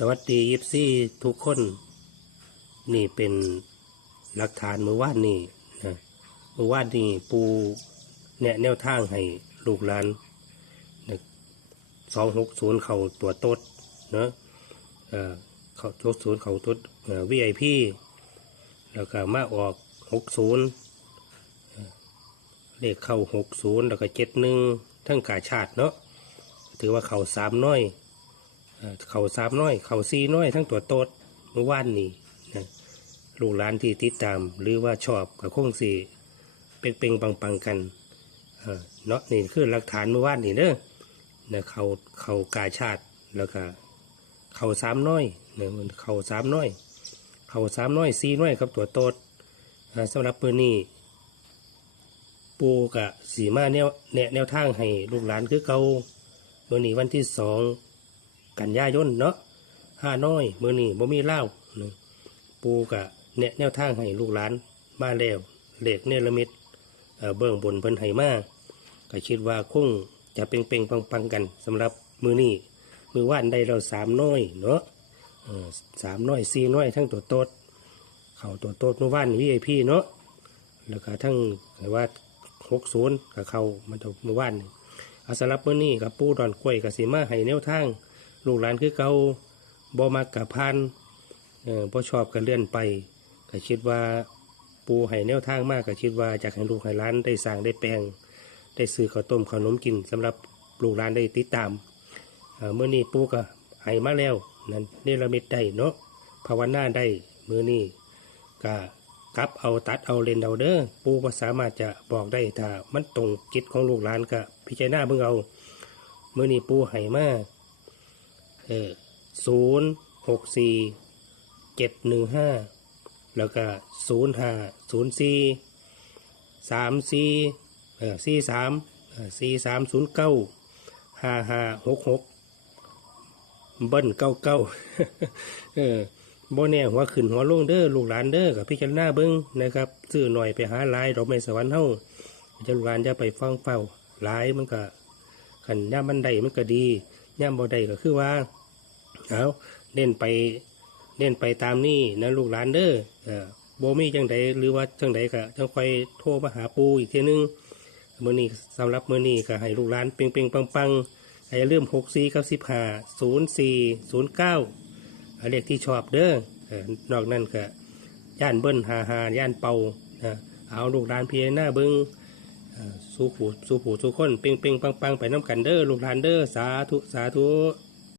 สวัสดียิปซี่ทุกคน นี่เป็นหลักฐานมือวานนี่นะมือวานนี่ปูแนะแนวทางให้ลูกหลานสองหกศูนย์เขาตัวโต๊ดเนาะเอ่อเขาโต๊ดศูนย์เขาโต๊ดวีไอพีแล้วก็มาออกหกศูนย์เลขเข้าหกศูนย์แล้วก็เจ็ดหนึ่งทั้งกาชาติเนาะถือว่าเขาสามน้อย เอ่อเขาสามน้อย เขาสี่น้อย ทั้งตัวโตดเมื่อวานนี้นะลูกหลานที่ติดตาม หรือว่าชอบกับคงสี่เป็นเป่งปังปังๆกันเนาะนี่คือหลักฐานเมื่อวานนี่เด้อนะเขาเขากาชาติแล้วก็เขาสามน้อยเนี่ยมันเขาสามน้อย เขาสามน้อยสี่น้อยครับตัวโตดอ่าสำหรับปืนนี้ปูกะสีมาแนวแนะแนวทางให้ลูกหลานคือเขาเมื่อนี้วันที่สอง กันยายนเนาะห้าน้อยมือนี่บ่มีเหล้าปูกะแนะแนวทางให้ลูกหลานมาแล้วเหล็กเนรมิตเบื้องบนเพิ่นให้มาก็คิดว่าคงจะเป่งๆปังๆกันสำหรับมือนี่มือว่านได้เราสามน้อยเนาะสามน้อยสี่น้อยทั้งตัวโตดเขาตัวโตดมือว่านวีไอพีเนาะแล้วก็ทั้งว่าหกศูนย์กับเขามันจะมือว่านอาสำหรับมือนี่กับปูดอนกล้วยกับสีมาให้แนวทาง ลูกหลานคือเขาบ่มักกับพันเออบ่ชอบกันเลื่อนไปก็คิดว่าปูให้แนวทางมากก็คิดว่าจากให้ลูกให้หล้านได้สร้างได้แปลง ได้ซื้อข้าวต้มขนมกินสำหรับลูกหลานได้ติดตามเมื่อนี้ปูก็ให้มาแล้วนั่นเนรมิตได้เนาะภาวนาได้มื่อนี้ก็กลับเอาตัดเอาเลนเอาเด้อปูก็สามารถจะบอกได้ถ้ามันตรงจิตของลูกหลานก็พิจารณาเบิ่งเอาเมื่อนี้ปูให้มา เออศูนย์หกสี่เจ็ดหนึ่งห้าแล้วก็ศูนย์ห้าศูนย์สี่สามสี่เออสี่สามสี่สามศูนย์เก้าห้าห้าหกหกเบิ้ลเก้าเก้าเออบ่แน่หัวขึ้นหัวลงเด้อลูกหลานเด้อกับพี่จันหน้าเบิ้งนะครับซื้อหน่อยไปหาลายดอกไม้สวรรค์เฮาจะลูกหลานจะไปฟังเฝ้าลายมันก็ขันย่ามันไดมันก็ดีย่ำบ่ได้ก็คือว่า เอาเล่นไปเล่นไปตามนี่นะลูกหลานเด้อเออโบมีจังใดหรือว่าจังใดก็จังคอยโทรมาหาปูอีกทีนึงมื้อนี้สำหรับมื้อนี้ก็ให้ลูกหลานเป่งๆปังๆให้เริ่ม64กับ15 04 09เอาเลขที่ชอบเด้อเออนอกนั้นก็ย่านเบิ้น55ย่านเป่านะเอาลูกหลานเพี่หน้าเบิ่งสู้ผู้สู้ผู้สู้คนเป่งเป่งปังปังไปน้ำกันเด้อลูกหลานเด้อสาธุสาธุ